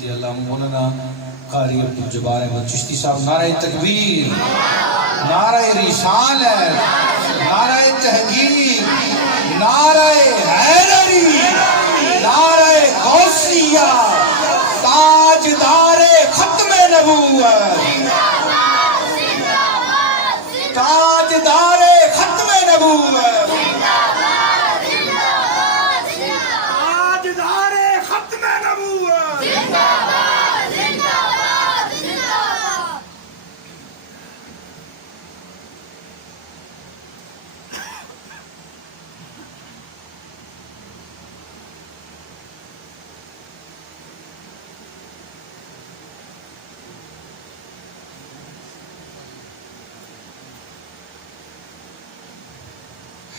دیتے اللہ مولانا قاری عبدالجبار احمد چشتی صاحب نعرہ تکبیر، نعرہ رسالت، نعرہ تحقیق، نعرہ حیدری، نعرہ غوثیہ، تاجدار ختم نبوت، تاجدار ختم نبوت، تاجدار ختم نبوت،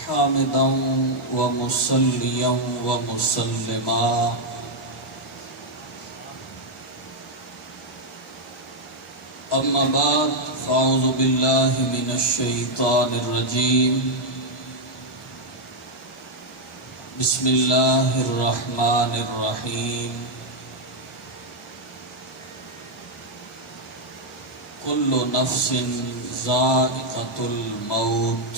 حامدا ومصليا ومسلما اما بعد فاعوذ بالله من الشيطان الرجيم بسم الله الرحمن الرحيم كل نفس ذائقة الموت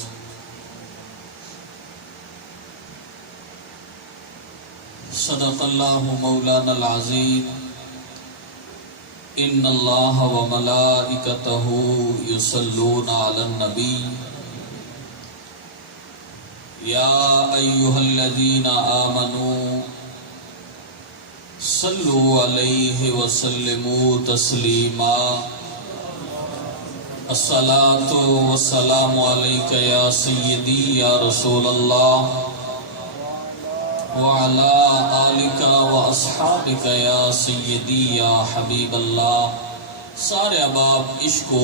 صدق اللہ مولانا العظیم ان اللہ وملائکتہ یصلون علی النبی یا ایہا الذین آمنوا صلوا علیہ وسلموا تسلیما الصلاة والسلام علیک یا سیدی یا رسول اللہ وعلى آلك وأصحابك يا سيدي يا حبيب الله سارے احباب عشق و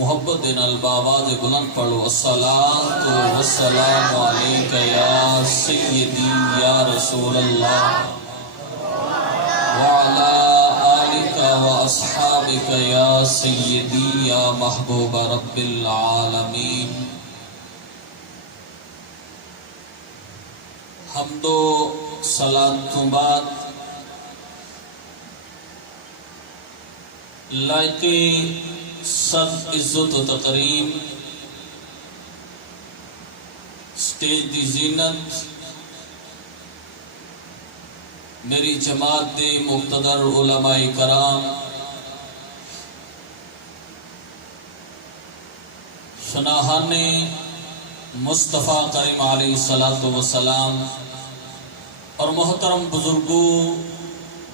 محبت الباواز بلند پڑھو الصلاة والسلام علیک یا سیدی یا رسول اللہ وعلى آلك وأصحابك يا سيدي يا محبوب رب العالمین حمد و صلاة تو بعد لائق صد عزت و تقریم سٹیج دی زینت میری جماعت دے مقتدر علماء کرام شناہان مصطفیٰ کریم علیہ السلام اور محترم بزرگوں،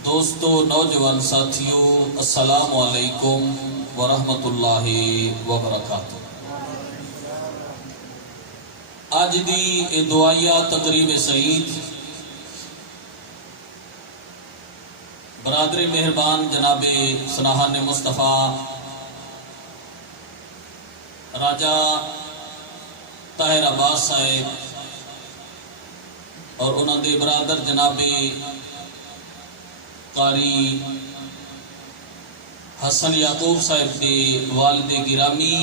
دوستو، نوجوان ساتھیوں، السلام علیکم ورحمۃ اللہ وبرکاتہ۔ آج دی دعائیہ تقریب سعید برادری مہربان جناب سناہان مصطفیٰ راجہ طاہر عباس صاحب اور انہوں دے برادر جناب قاری حسن یعقوب صاحب دے والد گرامی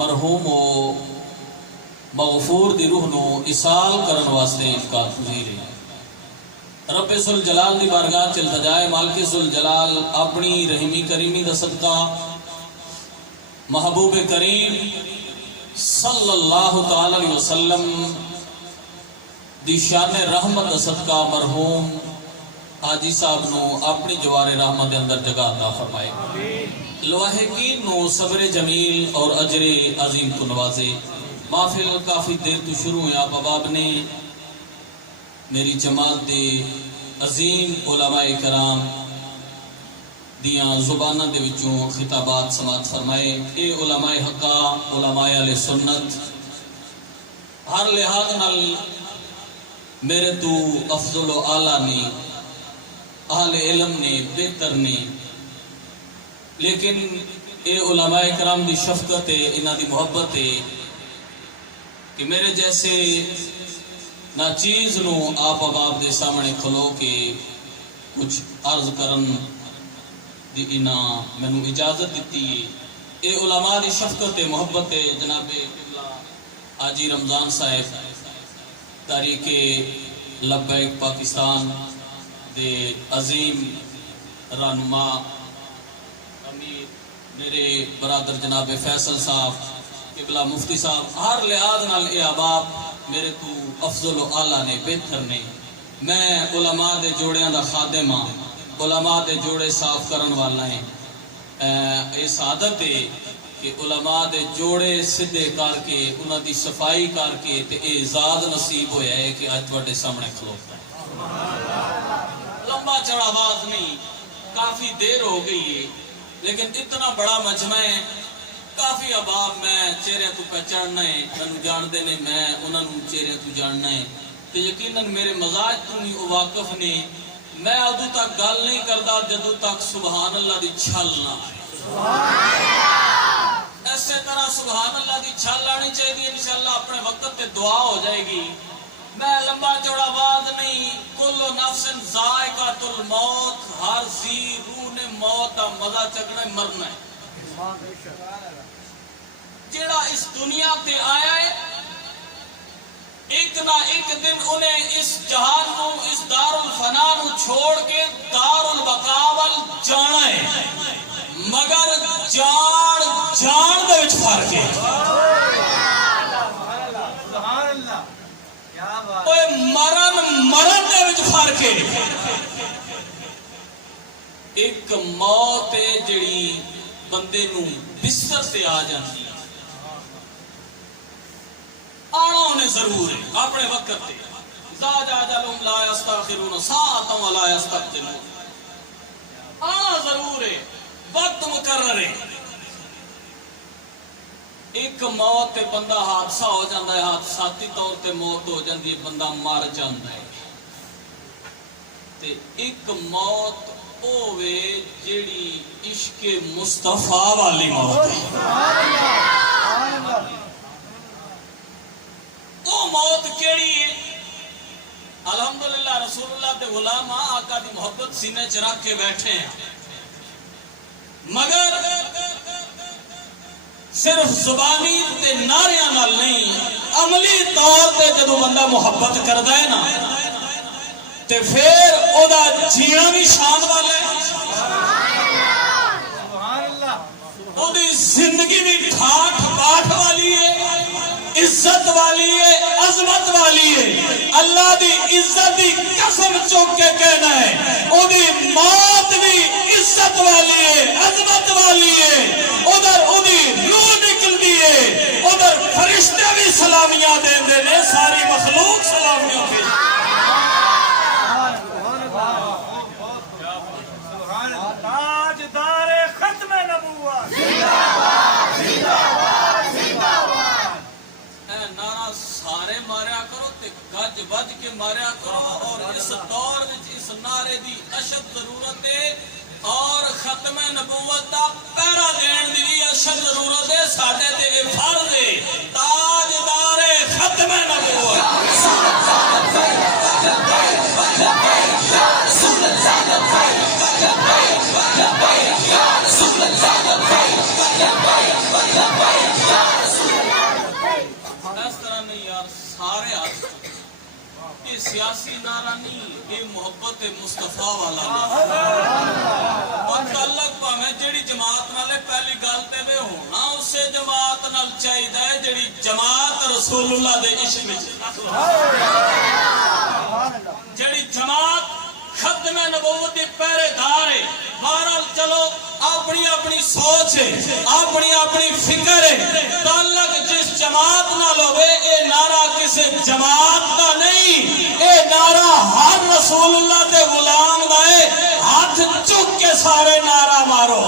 مرحوم و مغفور دی روح نو اصال کرن واسطے انکار پذیر ہے۔ رب ذوالجلال دی بارگاہ چلتا جائے مالک ذوالجلال اپنی رحمی کریمی دا صدقہ محبوب کریم صلی اللہ تعالی علیہ وسلم دی شان رحمت صدقہ مرحوم حاجی صاحب نو اپنی جوار رحمت دے اندر جگہ عطا فرمائے، لواحقین نو صبر جمیل اور اجر عظیم کو نوازے۔ محفل کافی دیر تو شروع ہے، آپ اباب نے میری جماعت دے عظیم علماء کرام دیاں زبانہ دے وچوں خطابات سماعت فرمائے۔ اے علماء حقہ، علماء اہل سنت، ہر لحاظ نال میرے تو افضل و اعلیٰ نے، اہل علم نے، بہتر نے، لیکن اے علماء کرام دی شفقت ہے، انہاں دی محبت ہے کہ میرے جیسے ناچیز نو آپ اباب دے سامنے کھلو کے کچھ عرض کرن دی انہاں میں نو اجازت دیتی ہے۔ اے علماء دی شفقت ہے، محبت ہے۔ جناب حاجی رمضان صاحب تاریخ لبیک پاکستان دے عظیم رہنما امیر میرے برادر جناب فیصل صاحب قبلہ مفتی صاحب ہر لحاظ نال اے احباب میرے تو افضل و اعلیٰ نے بہتر نے. میں علماء دے جوڑیاں دا خادم ہاں, علماء دے جوڑے صاف کرن والا ہیں. اے سعادت ہے کہ علماء دے جوڑے سدھے کر کے انہاں دی صفائی کر کے تے اعزاز نصیب ہویا ہے کہ اج تواڈے سامنے کھلوتا ہے. لمبا چڑا آواز نہیں, کافی دیر ہو گئی ہے, لیکن اتنا بڑا مجمع ہے. کافی احباب میں چہرے تو پہچاننا ہے, مینوں جانتے نے, میں انہاں نوں چہرے تو جاننا ہے. تو یقیناً میرے مزاج تو نہیں واقف نے. میں ادو تک گل نہیں کرتا جدو تک سبحان اللہ دی چھل نہ آئے. اسی طرح سبحان اللہ دی چھل آنی چاہیے. انشاءاللہ اپنے وقت تے دعا ہو جائے گی. میں لمبا چوڑا آواز نہیں. کل نفس ذائقۃ الموت, ہر ذی روح نے موت دا مزہ چکنا ہے, مرنا ہے. جیڑا اس دنیا تے آیا ہے ایک نہ ایک دن انہیں اس جہان کو, اس دار الفنا کو چھوڑ کے دار البقاء ول جانا ہے. مگر جان دے وچ فرق ہے. اوے مرن دے وچ فرق ہے. ایک موت ہے جڑی بندے نو بستر تے آ جاتی ہے. آنا انہیں ضرور ہے اپنے وقت تے. ذا جاجلہم لا یستاخرون ساعۃ ولا یستقدمون. آنا ضرور ہے, وقت مقرر ہے. ایک موت تے بندہ حادثہ ہو جاتا ہے, حادثاتی طور تے موت ہو جاتی ہے, بندہ مر جاتا ہے. تے ایک موت ہوے جیڑی عشق مصطفیٰ والی موت ہے. وہ موت کیڑی ہے؟ الحمدللہ رسول اللہ دے غلام آقا دی محبت سینے چ رکھ کے بیٹھے ہیں, مگر صرف زبانی تے نعریاں نال نہیں, عملی طور تے جدو بندہ محبت کردا ہے نا تے پھر او دا جینا بھی شان والا ہے, او دی زندگی بھی ٹھاٹھ باٹھ والی ہے, عزت والی ہے, عظمت والی ہے. اللہ دی عزت دی قسم چوک کے کہنا ہے او دی موت بھی عزت والی ہے, عظمت والی ہے. ادھر او دی روح نکلتی ہے, ادھر فرشتے بھی سلامیاں دیندے نے, ساری مخلوق سلامیاں دی. تاجدار ختم نبوت سارے ماریا کرو تے گج بج کے ماریا کرو. اور اس دور وچ اس نعرے دی اشد ضرورت ہے, اور ختم نبوت دا پہرا دین دی بھی اشد ضرورت ہے. ساڈے تے اے فرض ہے, تاجدار ختم نبوت. سارے ہاتھ یہ سیاسی نعرہ نہیں, یہ محبت مصطفیٰ والا اور تعلق پاویں جیڑی جماعت نالے پہلی گل تے وے ہونا اسے جماعت نال چاہیدا ہے جیڑی جماعت رسول اللہ دے عشق وچ, جیڑی جماعت ختم نبوت دی پہرے دار ہے. بہرحال چلو اپنی اپنی سوچ ہے, اپنی اپنی فکر ہے. تعلق جس جماعت نال ہوئے, اے نعرہ کسی جماعت کا نہیں, اے نعرہ ہر رسول اللہ دے غلام دا ہے. ہاتھ چک کے سارے نعرہ مارو.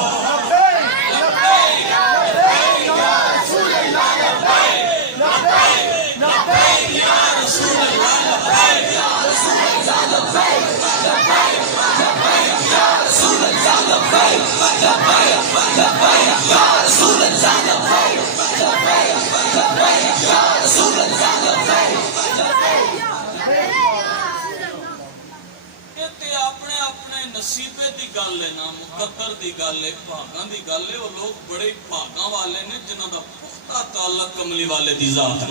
نصیبے دی گل ہے نا, مقدر دی گل ہے, بھاگاں دی گل ہے. وہ لوگ بڑے بھاگاں والے نے جنہاں دا پختہ تعلق کملی والے دی ذات ہے.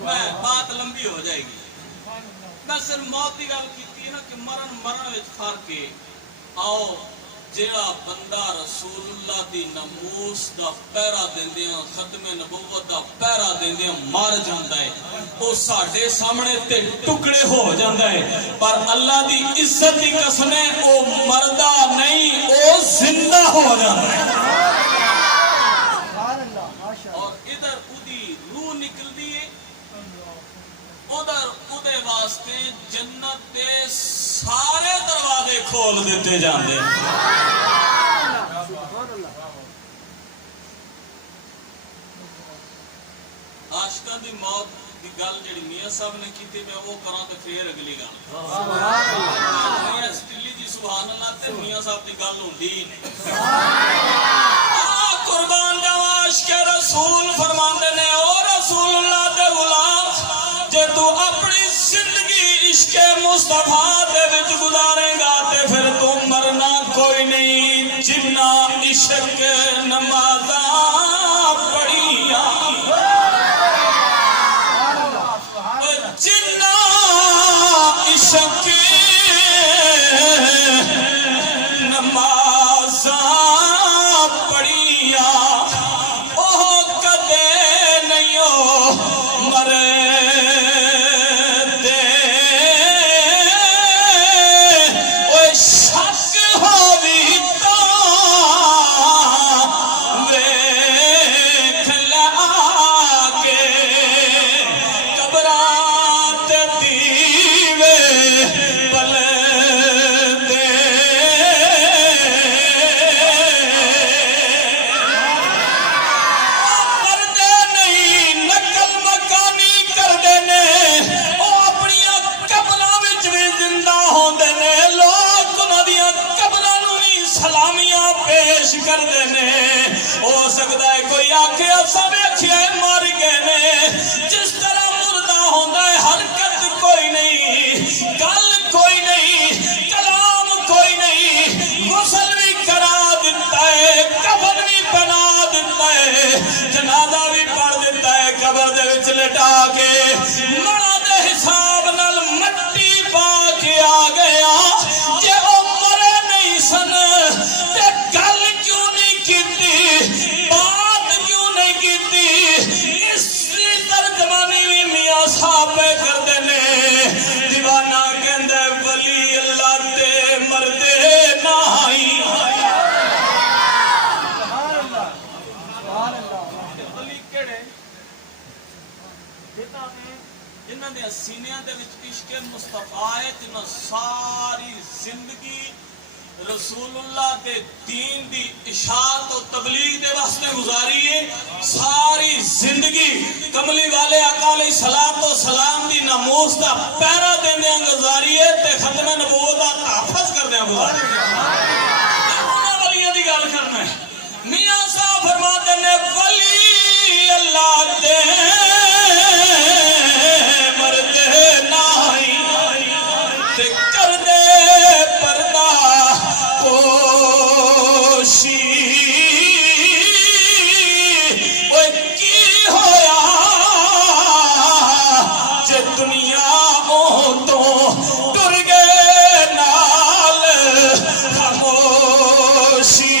میں بات لمبی ہو جائے گی. میں صرف موت کی گل کی ہے نا کہ مرن وچ فرق ہے. آؤ جیڑا بندہ رسول اللہ دی ناموس دا پہرا دیندیاں ختم نبوت دا پہرا دیندیاں مر جاندا ہے او ساڈے سامنے تے ٹکڑے ہو جاندا ہے پر اللہ دی عزت دی قسم ہے او مردا نہیں او زندہ ہو جاندا ہے. اور ادھر اودی روح نکلدی ہے ادھر اودے واسطے جنت دے سارے دروازے کھول دیتے جاندے ہیں. عاشقاں دی موت دی گل جڑی میاں صاحب نے کیتی میں وہ کراں تے پھر اگلی گل سٹلی جی سبحان اللہ تے میاں صاحب دی گل ہوندی ہی نہیں. قربان جاواں عاشق رسول فرماندے نے او رسول اللہ دے غلام جے تو اپنی زندگی عشق مصطفیٰ دے وچ گزارے گا تے پھر تو مرنا کوئی نہیں. جنہ عشق نمازاں پڑھیاں جنہ عشق نمازاں پڑھیاں اوہ کدے نہیں مرے دے اوہ شک ہووی تاں ویکھ لے آکے قبراں تے دیوے پلے دے. مردے نہیں نقل مکانی کردے نے او اپنیاں قبراں وچ وی زندہ ہوندے نے. لوگ انہاں دیاں قبراں نوں وی سلامیاں پیش کردے نے. ہو سکدا ہے کوئی آکھے اساں ویکھیا مر گئے نے. جس طرح مردہ ہوندا ہے حرکت کوئی نہیں گل کوئی نہیں کلام کوئی نہیں غسل بھی کرا دیتا ہے کفن بھی بنا دیتا ہے جنازہ بھی پڑھ دیتا ہے قبر دے وچ لٹا کے مڑا دے حساب نال مٹی پا کے آ گیا. جے او مرے نہیں سن تے گل کیوں نہیں کیتی بات کیوں نہیں کیتی. اس ترجمانی بھی میاں صاحب کردے نے. دیوانہ کہندے ولی اللہ تے مردے نائی. ولی کیڑے جنہاں دے سینیاں دے وچ عشق مصطفیٰ ہے جنہاں ساری زندگی رسول اللہ دے دین دی اشاعت و تبلیغ دے واسطے گزاری ہے. ساری زندگی کملی والے آقا علیہ الصلوۃ والسلام دی ناموس دا پہرا دیندیاں گزاری ہے تے ختم نبوت دا تحفظ کردیاں گزاری ہے. انہاں ولیاں دی گل کرنا ہے. میاں صاحب فرماتے نے ولی اللہ دے مردے نائی تے کردے پردہ پوشی. اوہ کی ہویا جے دنیا تو ٹر گئے نال خاموشی.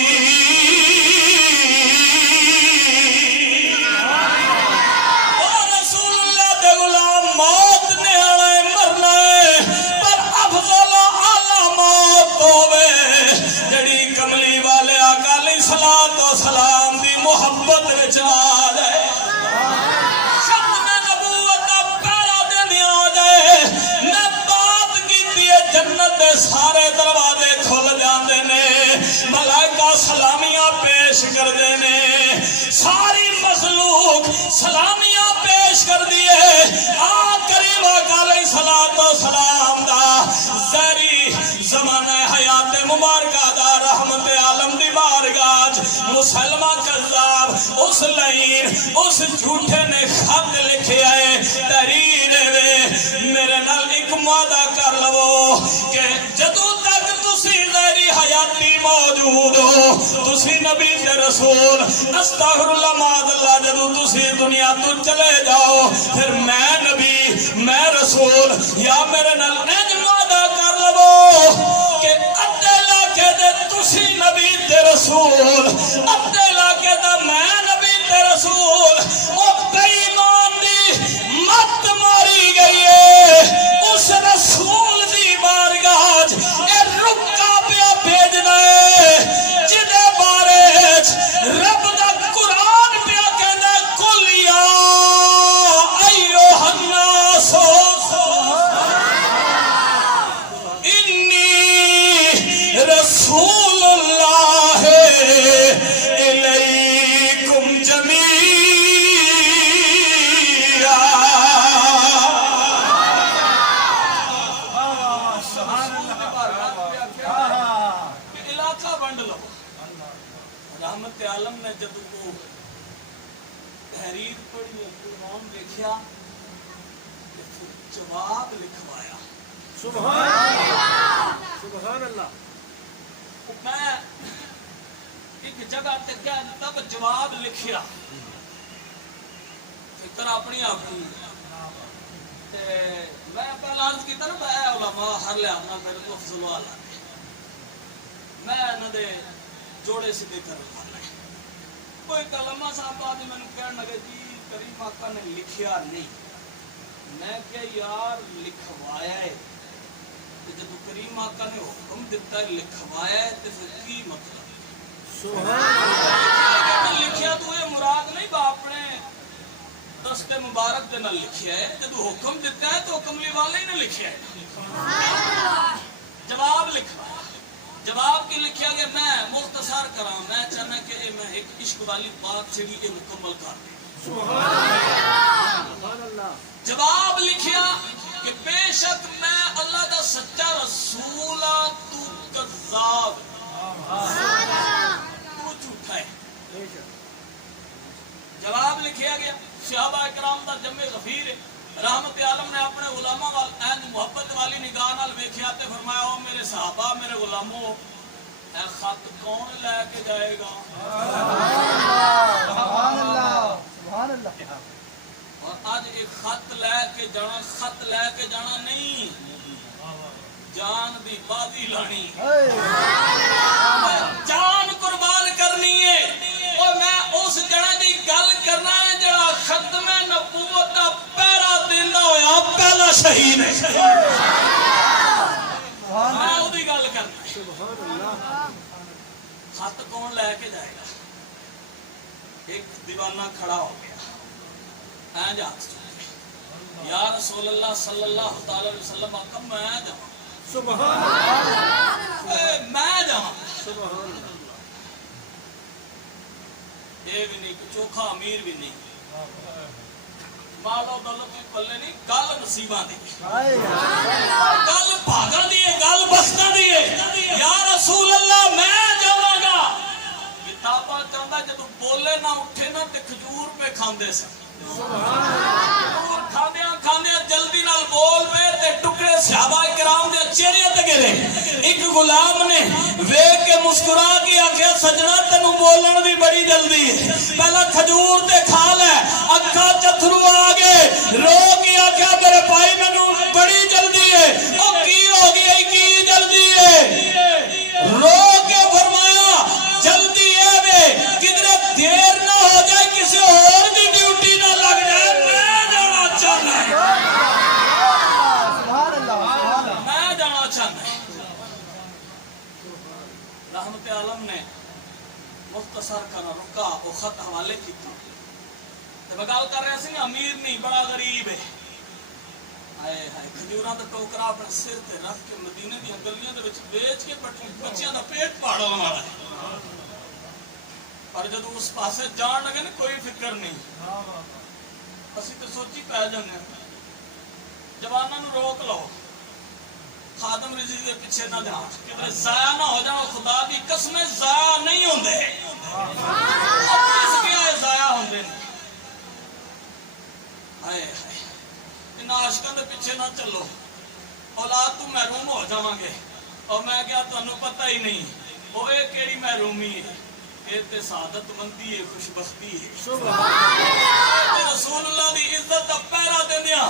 رسول اللہ دے غلام موت نے آنا ہے مرنا ہے پر افضل اعلی موت ہوے جڑی کملی والے آقا علیہ الصلوۃ والسلام دی محبت وچ آ جائے. ختم نبوت دا پہرا دیندیاں آ جائے. میں بات کیتی ہے جنت دے سارے دروازے کھل جاندے نے. ملائکہ سلامیاں پیش کردے نے. ساری مخلوق سلامیاں پیش کر دیے. کریم آقا علیہ الصلوۃ والسلام دا زہری زمانہ حیات مبارکہ دا رحمت عالم دی بارگاہ مسلمہ کذاب اس لعین اس جھوٹے نے خط لکھے آئے تحریر وے میرے نال ایک وعدہ کر لو کہ جدوں تک تسی زہری حیاتی موجود ہو تسی نبی تے رسول استغفر اللہ معاذ اللہ جدو تسی دنیا تو چلے جاؤ پھر میں نبی میں رسول یا میرے نال انج وعدہ کر لو کہ ادھے علاقے دے تسی نبی تے رسول ادھے علاقے دا میں نبی تے رسول او بے ایمان دی مت ماری گئی ہے اس رسول دی بارگاہ اے رکا پیا بھیجنا ہے جدے بارے رب دا قرآن پیا کہنا کل یا ایوہ الناس انی رسول اللہ الیکم جمیعا علاقہ بنڈ لو رحمت عالم نے جب کو تحریر پڑھی قرآن دیکھا جواب لکھوایا سبحان اللہ میں ایک جگہ تے کیا تب جواب لکھیا فکر اپنی اپنی میں پہلا عرض کیتا نا اے علماء ہر لحاظ میرے کو سوال ہے میں انہاں دے جوڑے سیدھے کر رہا کوئی کلمہ صاحب آدمی میں نے کہنے لگے جی کریم آقا نے لکھیا نہیں میں کہ یار لکھوایا ہے جب کریم آقا نے حکم دیتا ہے لکھوایا ہے تو پھر کی مطلب لکھیا تو یہ مراد نہیں باپ نے دست مبارک دے نہ لکھیا ہے جب حکم دیتا ہے تو حکم لی والے ہی نے لکھیا ہے جواب لکھوایا جواب کی لکھیا کہ میں مختصر کراں میں چاہنا کہ میں ایک عشق والی بات سے بھی مکمل کر دیں جواب لکھیا کہ بے شک میں اللہ دا سچا رسول تو کذاب تو جھوٹا ہے جواب لکھیا گیا صحابہ اکرام دا جمع غفیر رحمت عالم نے اپنے علماء وال این محبت والی نگاہ نال ویکھیا تے فرمایا او میرے صحابہ میرے علماء اے خط کون لے کے جائے گا سبحان اللہ سبحان اللہ اور آج ایک خط لے کے جانا نہیں جان دی بازی لانی جان قربان کرنی ہے اور میں اس جڑا دی گل کرنا ہے جڑا ختم نبوت دا پہرا دیندا ہویا پہلا شہید ہے میں او دی گل کرنا خط کون لے کے جائے گا ایک دیوانہ کھڑا ہو گیا یا رسول اللہ صلی اللہ تعالی وسلم آقا میں جاؤں سبحان اللہ میں جاؤں سبحان اللہ یہ بھی نہیں چوکھا امیر بھی نہیں مال و دولت بھی پلے نہیں گل نصیباں دی گل بھاگاں دی گل بسنا دی یا رسول اللہ میں جاواں گا کتاباں چاہندا جدوں بولے نہ اٹھے نہ تے کھجور پہ کھاندے سن کھاندیا جلدی نال بول پہ تے ٹکڑے صحابہ کرام دے چہرے تے گرے ایک غلام نے ویکھ کے مسکرا کے آکھیا سجنا تینوں بولن دی بڑی جلدی ہے پہلا کھجور تے کھا لے اکھا چتھرو آ گئے رو کے آکھیا میرے بھائی مینوں بڑی جلدی ہے او کی ہو گئی کی جلدی ہے رو کے فرمایا جلدی ہے وے کدھر دیر نہ ہو جائے کسی اور دی ڈیوٹی نہ لگ جائے میں جانا چاہتا رحمت عالم نے مختصر کا رکا وہ خط حوالے کی تھی میں گل کر رہا سی امیر نہیں بڑا غریب ہے کھجوراں دا ٹوکرا اپنے سر تے رکھ کے مدینے دی گلیاں دے وچ بیچ کے بچیاں دا پیٹ پاڑن والا ہے پر جدوں اس پاسے جان لگے نا کوئی فکر نہیں اسی تو سوچی پہ جانے جواناں نو روک لو خادم رضی دے پیچھے نہ جان کدھر ضائع نہ ہو جانا خدا دی قسمیں ضائع نہیں ہوندے اس کے آئے ضائع ہوندے ہائے ہائے ان عاشقاں دے پیچھے نہ چلو اولاد تو محروم ہو جاواں گے اور میں کیا تانوں پتہ ہی نہیں وہ اے کیڑی محرومی ہے اے تے سعادت مندی ہے خوشبختی ہے تے رسول اللہ دی عزت دا پہرا دیندیاں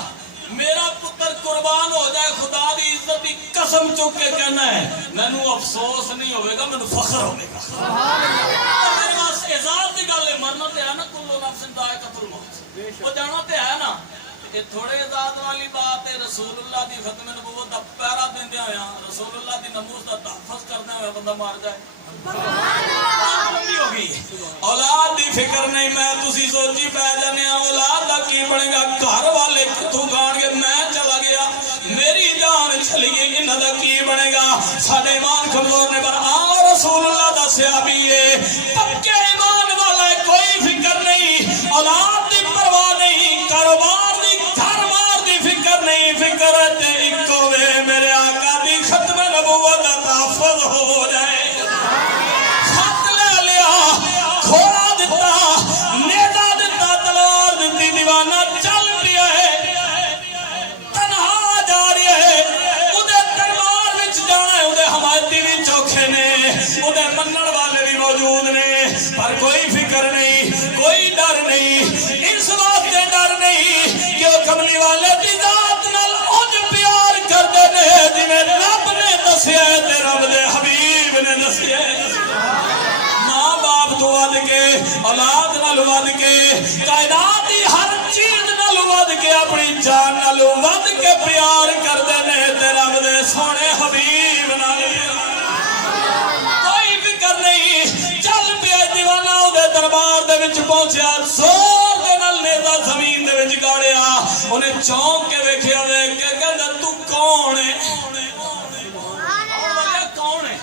میرا پتر قربان ہو جائے خدا دی عزت دی قسم چک کے کہنا ہے مینوں افسوس نہیں ہوئے گا مینوں فخر ہوئے گا میرے پاس اعزاز دی گل ہے مرنا تے ہے نا کلو نفس ذائقۃ الموت وہ جانا تے ہے نا یہ تھوڑے اعزاز والی بات ہے رسول اللہ دی ختم نبوت دا پہرا دیندے ہویا رسول اللہ دی ناموس دا تحفظ کردے ہوئے بندہ مار جائے ہو گئی اولاد دی فکر نہیں میں تسی سوچی پہ جانے اولاد دا کی بنے گا گھر والے کتوں کھان گے میں چلا گیا میری جان چلی گئی انہاں دا کی بنے گا ساڈے ایمان کمزور نے پر رسول اللہ دا صحابی ہے پکے ایمان والا ہے کوئی فکر نہیں اولاد دی پرواہ نہیں کاروبار دی گھر بار دی فکر نہیں فکر تے اکو وے میرے آقا دی ختم نبوت دا تحفظ ہو جائے منن والے بھی موجود نے پر کوئی فکر نہیں کوئی ڈر نہیں اس واسطے ڈر نہیں کہ وہ کملی والے دی ذات نال اونج پیار کردے نے جویں رب نے دسیا تے رب دے حبیب نے دسیا ماں باپ تو ود کے اولاد نال ود کے کائنات دی ہر چیز نال ود کے اپنی جان نال ود کے پیار کردے نے تے رب دے سونے حبیب نال چل پیا دیوانہ اودے دربار دے وچ پہنچیا زور دے نال نیزا زمین دے وچ گاڑیا انہیں چونک کے ویکھیا ویکھ کے کہندا تو کون ہے کون ہے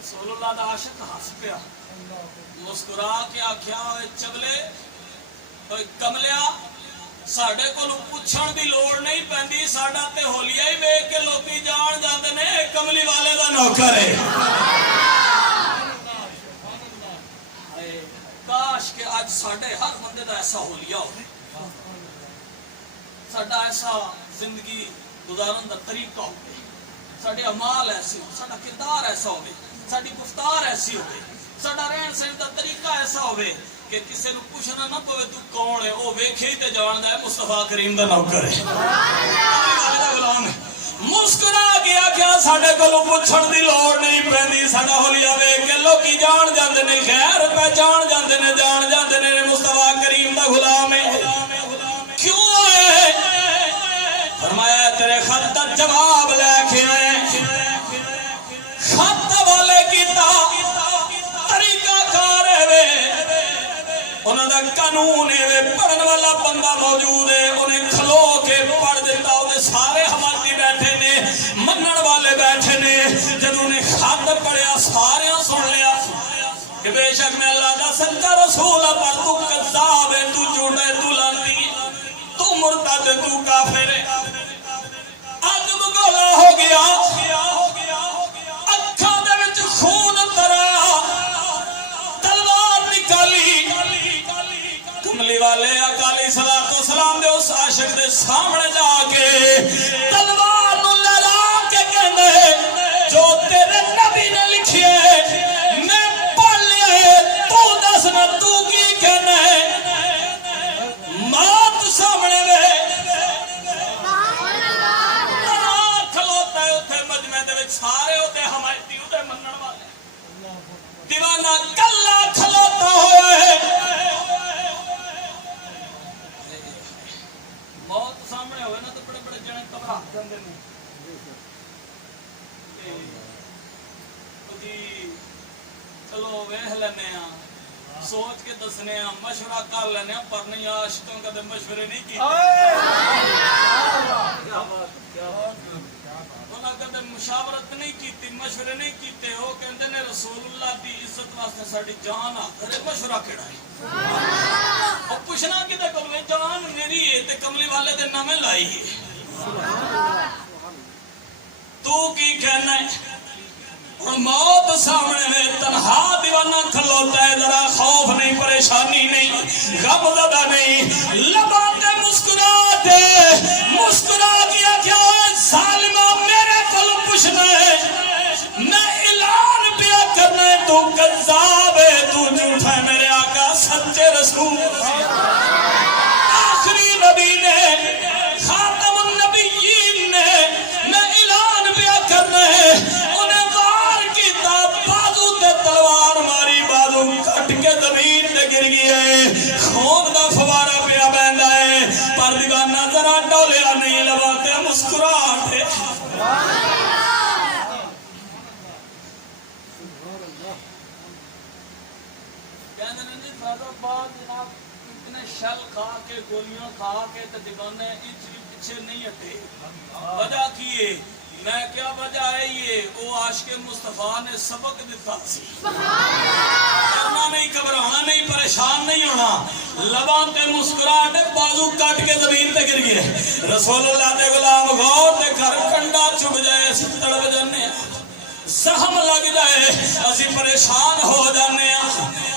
رسول اللہ دا عاشق ہنس پیا مسکرا کے آکھیا اے چگلے اوے کملیا ساڈے کولوں پوچھن دی لوڑ نہیں پیندی ساڈا تے ہولیا ہی ویکھ کے لوکی جان جاندے نے کملی والے دا نوکر ہے کاش کہ آج ساڈے ہر بندے دا ایسا ہولیا ہو ساڈا ایسا زندگی گزارن دا طریقہ ہو ساڈے اعمال ایسے ہو ساڈا کردار ایسا ہو ساڈی گفتار ایسی ہو ساڈا رہن سہن دا طریقہ ایسا ہوے کہ کسی نو پوچھنا نہ پوے تو کون ہے او ویکھے تے جاندا ہے مصطفیٰ کریم دا نوکر ہے غلام ہے مسکرا گیا کیا ساڈے کولوں پوچھن دی لوڑ نہیں پیندی ساڈا ہولیا ویکھ کے لوکی جان جاندے نے خیر پہچان جاندے نے مصطفیٰ کریم دا غلام ہے کیوں ہے فرمایا تیرے خط دا جواب لے کے آئے خط والے کیتا طریقہ کار ہے انہاں دا قانون ہے پڑھن والا بندہ موجود ہے انہیں کھلو کے پڑھ دیتا وہ سارے حماتی بیٹھے نے منن والے بیٹھے نے جدوں نے خط پڑھیا سارے سن لیا کہ بے شک میں اللہ دا سچا رسول ہاں پر تو کذاب ہے تو جھوٹا ہے تو لعنتی ہے تو مرتد ہے تو کافر ہے اگ بگولا ہو گیا اکھاں دے وچ خون ترا تلوار نکالی کملی والے اکالی صلاۃ و سلام دے اس عاشق دے سامنے جا کے تلوار نو لہرا کے کہندے جو تیرے نبی نے لکھیے میں پڑھ لیا تو دس نہ تو کی کہنا ہے موت سامنے وے کھلوتا ہے اتنے مجمع دے وچ سارے ہوتے حمایتی ہوتے منن والے دیوانہ کلا کھلوتا ہوا ہے موت سامنے ہوئے نا تو بڑے بڑے جنے گھبرا جاندے نے چلو ویکھ لینے ہاں سوچ کے دسنے ہاں مشورہ کر لینے ہاں پر نہیں عاشقوں کا دے مشورے نہیں کیتے انہاں کدے مشاورت نہیں کیتی مشورے نہیں کیتے وہ کہندے نے رسول اللہ دی عزت واسطے ساڈی جان آخر مشورہ کیڑا ہے او پوچھنا کدے کول جان میری ہے تے کملی والے دے نامے لائی ہے تو کی کہنا ہے موت سامنے میں تنہا دیوانہ کھلوتا ہے ذرا خوف نہیں پریشانی نہیں غم زدہ نہیں لباتے مسکراتے مسکرا کیا کیا ظالمہ میرے کل پوچھنا ہے میں تو کذاب ہے تو جھوٹا ہے میرے آقا سچے رسول آخری نبی نے خاتم النبیین نے میں اعلان پیا کرنا ہے انہیں وار کیتا بازو تے تلوار ماری بازو کٹ کے زمین تے گر گیا ہے خون دا فوارا پیا بہندا ہے پر دیوانہ ذرا ڈولیا نہیں لباتے مسکراہٹ ہے شل کھا کے گولیاں کھا کے دیوانے پیچھے نہیں ہٹے وجہ کیے میں کیا وجہ ہے یہ وہ عاشق مصطفیٰ نے سبق دیتا سی کرنا نہیں گھبرانا نہیں پریشان نہیں ہونا لبان تے مسکراہٹ بازو کٹ کے زمین تے گر گئے رسول اللہ دے غلام غور دے گھر کنڈا چھپ جائے اسی تڑپ جانے زخم لگ جائے اسی پریشان ہو جانے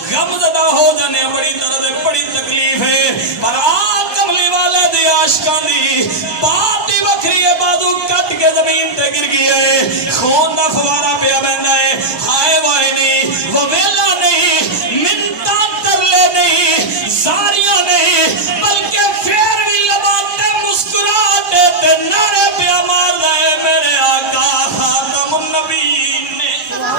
غم زدہ ہو جانے بڑی درد بڑی تکلیف ہے پر آپ کملی والے دی عاشقان دی بات دی وکری ہے بازو کٹ کے زمین تے گر گیا ہے خون دا فوارا پیا بہندا ہے ہائے وائے نہیں وہ ویلا نہیں منتا ترلے نہیں زاریاں نہیں بلکہ پھر بھی لباتے مسکراتے تے نعرے پیا مار دے میرے آقا خاتم النبیین نے تو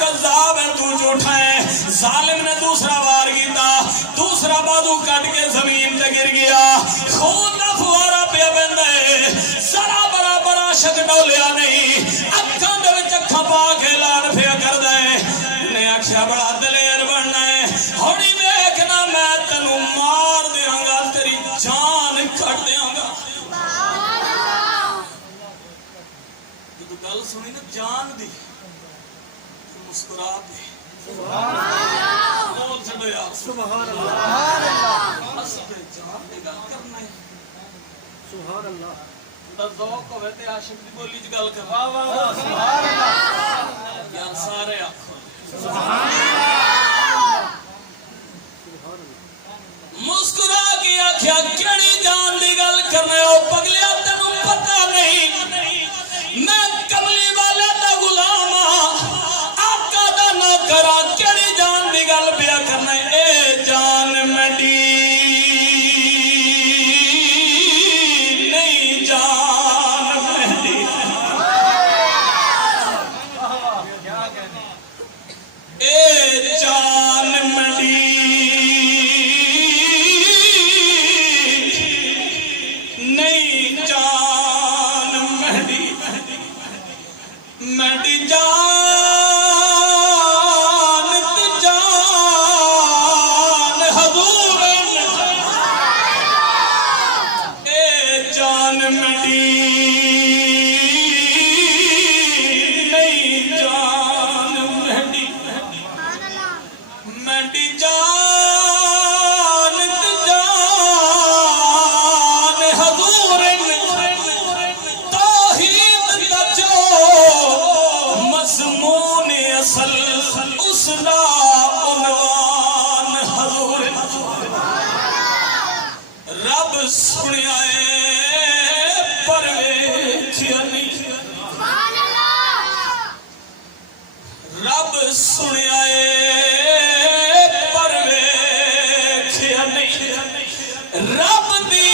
کذاب ہے تو جھوٹا ہے ظالم نے دوسرا وار کیتا دوسرا بازو کٹ کے زمین تے گر گیا خون دا فوارا پیا بہندا ہے ذرا برابر عاشق ڈولیا نہیں اکھاں دے وچ اکھاں پا کے اعلان پیا کردا ہے نے آکھیا بڑا دلیر بننا ہے ہونی ویکھنا میں تینوں مار دیاں گا تیری جان کٹ دیاں گا سبحان اللہ تو گل سنی نا جان دی مسکرا دے سبحان اللہ بول چھڑو یار سبحان اللہ بس تے جان دی گل کرنا ہے سبحان اللہ دا ذوق ہوے تے عاشق دی بولی وچ گل کر واہ واہ واہ سبحان اللہ یار سارے آکھو سبحان اللہ مسکرا کے آکھیا کیڑی جان دی گل کرنے او پگلیا تینوں پتہ نہیں میں کملی والے دا غلام آقا دا نوکر کیڑی جان دی گل پیا کرنے اے جان مڈی نہیں جان مڈی اے جان مڈی نہیں جان مہدی مہدی جان تے جان حضور اے جان مہدی نہیں جان مہدی مہدی جان تے جان حضور توحید دا جو مضمون اصل اس دا عنوان حضور رب سنیا ہے پر ویکھیا نہیں رب سنیا ہے پر ویکھیا نہیں رب دی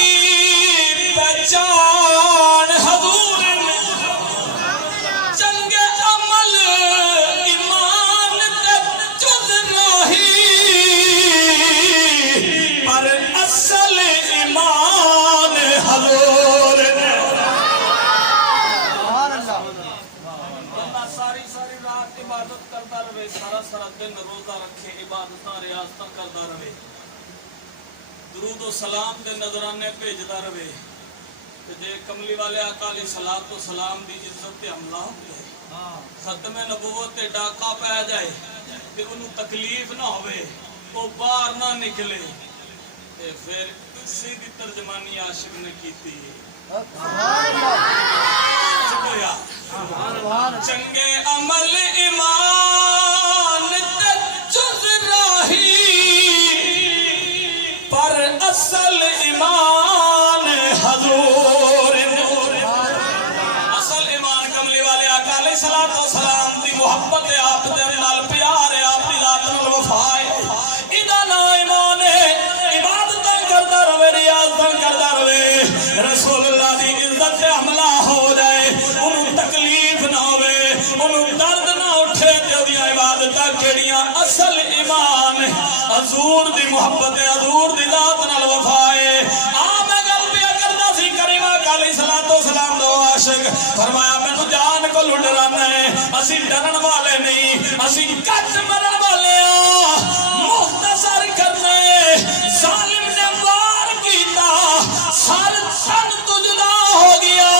پہچان حضور چنگے عمل ایمان تے جز نہیں پر اصل ایمان حضور سبحان اللہ بندہ ساری ساری رات عبادت کرتا رہے سارا سارا دن روزہ رکھے عبادتاں ریاضتاں کرتا رہے درود و سلام دے نظرانے بھیجدا رہے تے جے کملی والے آقا علیہ الصلوۃ والسلام دی عزت تے حملہ ہو جائے ختم نبوت تے ڈاکا پہ جائے تے انہوں تکلیف نہ ہوئے وہ باہر نہ نکلے تے پھر اسی دی ترجمانی عاشق نے کیتی چنگے عمل ایمان تے جز راہی پر اصل ایمان حضور اصل ایمان کملی والے آقا علیہ الصلوۃ والسلام دی محبت ہے، آپ دے نال پیار ہے، آپ دی ذات نال وفا ہے، ادا نام ایمان ہے، عبادتاں کردا رہے، ریاضتاں کردا رہے، رسول اللہ دی عزت تے حملہ ہو جائے، انہوں تکلیف نہ ہوے، انہوں درد نہ اٹھے تے اودیاں عبادتاں کیڑیاں اصل ایمان ہے، حضور دی محبت ہے، حضور دی ذات نال وفا ہے۔ علیہ الصلوۃ والسلام دو عاشق فرمایا مینوں جان کو ڈرانا ہے، اسی ڈرن والے نہیں، اسی کٹ مرن والے ہاں، مختصر کرنے ظالم نے وار کیتا، سر تن تو جدا ہو گیا،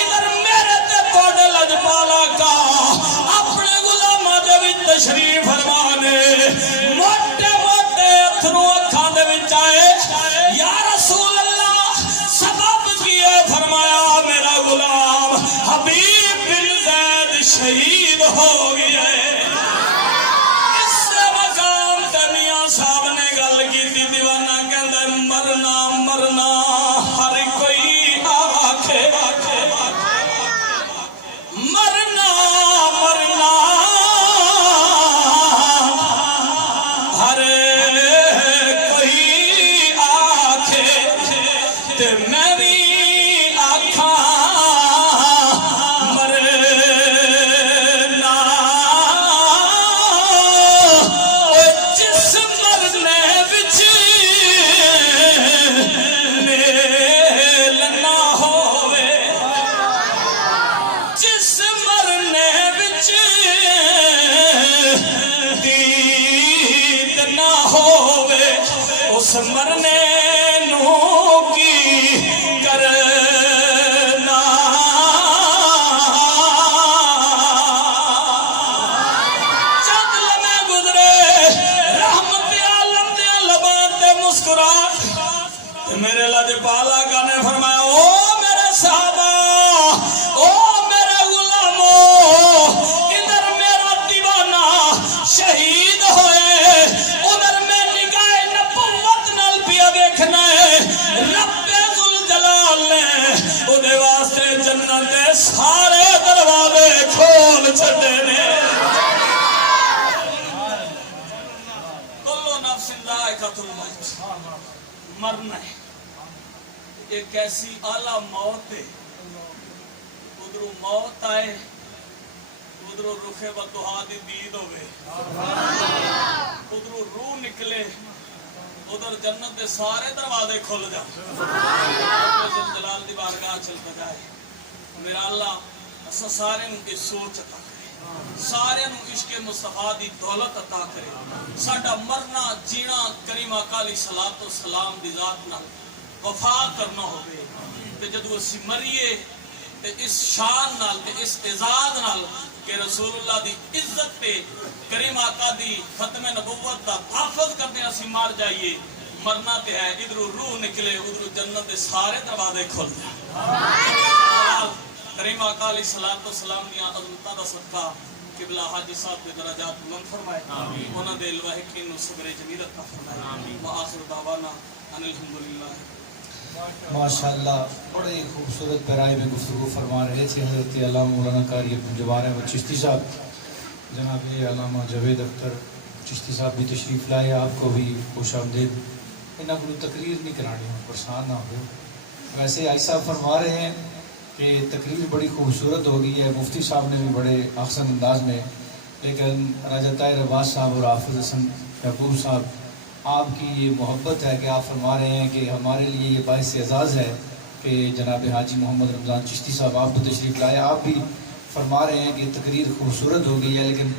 ادھر میرے تے تواڈے لجپالا کا اپنے غلاماں دے وچ تشریف فرمانے، موٹے موٹے اتھرو اکھاں دے وچ آئے، یا رسول اللہ فرمایا میرا غلام حبیب بن زید شہید ہو گیا ہے۔ اس مقام تے میاں صاحب نے گل کی تھی، دیوانہ کہندا مرنا مرنا ہر کوئی آکھے، مرنا مرنا ہر کوئی آکھے تے میں بھی مرنے نو کی کرنا، چند لمحے گزرے، رحمت عالم دیا لباں تے مسکراہٹ، میرے لجپالا کا نے فرمایا او میرے صحابہ، او میرے غلاموں، ادھر میرا دیوانہ شہید ہوئے، ادھر میں نگاہ دیکھنا ہے، رب ذوالجلال نے او دے واسطے جنت دے سارے دروازے کھول چھڈے نے۔ کل نفس ذائقۃ الموت، مرنا ہے، ایک ایسی اعلیٰ موت ہے، ادھروں موت آئے، ادھروں رخ بطحا دی دید ہوئے، ادھروں روح نکلے، ادھر جنت دے سارے دروازے کھل جائیں، جلال دی بارگاہ چل بجائے۔ میرا اللہ اسا سارے نوں کی سوچ عطا کرے، سارے نوں عشق مصطفیٰ دی دولت عطا کرے، ساڈا مرنا جینا کریم آقا علیہ الصلوۃ والسلام دی ذات نال وفا کرنا ہوے، تے جدوں اسی مریے تے اس شان نال تے اس اعزاز نال کہ رسول اللہ دی عزت تے کریم آقا دی ختم نبوت دا تحفظ کرنے اسی مار جائیے، مرنا تے ہے، ادھروں روح نکلے، ادھروں جنت دے سارے دروازے کھل جائیں۔ کریم آقا علیہ الصلوۃ والسلام دی عظمتاں دا صدقہ قبلہ حاجی صاحب دے درجات بلند فرمائے، انہاں دے الواحقین نوں صبر جمیل عطا فرمائے، وآخر دعوانا ان الحمدللہ۔ ماشاءاللہ بڑے خوبصورت پیرائے میں گفتگو فرما رہے تھے حضرت علامہ مولانا قاری عبدالجبار احمد چشتی صاحب، جناب علامہ جاوید اختر چشتی صاحب بھی تشریف لائے، آپ کو بھی خوش آمدید۔ انہاں کو تقریر نہیں کرانی ہوں، پریشان نہ ہو۔ ویسے آئی صاحب فرما رہے ہیں کہ تقریر بڑی خوبصورت ہو گئی ہے، مفتی صاحب نے بھی بڑے احسن انداز میں، لیکن راجہ طاہر عباس صاحب اور حافظ حسن یعقوب صاحب، آپ کی یہ محبت ہے کہ آپ فرما رہے ہیں کہ ہمارے لیے یہ باعث اعزاز ہے کہ جناب حاجی محمد رمضان چشتی صاحب آپ کو تشریف لائے۔ آپ بھی فرما رہے ہیں کہ تقریر خوبصورت ہو گئی ہے، لیکن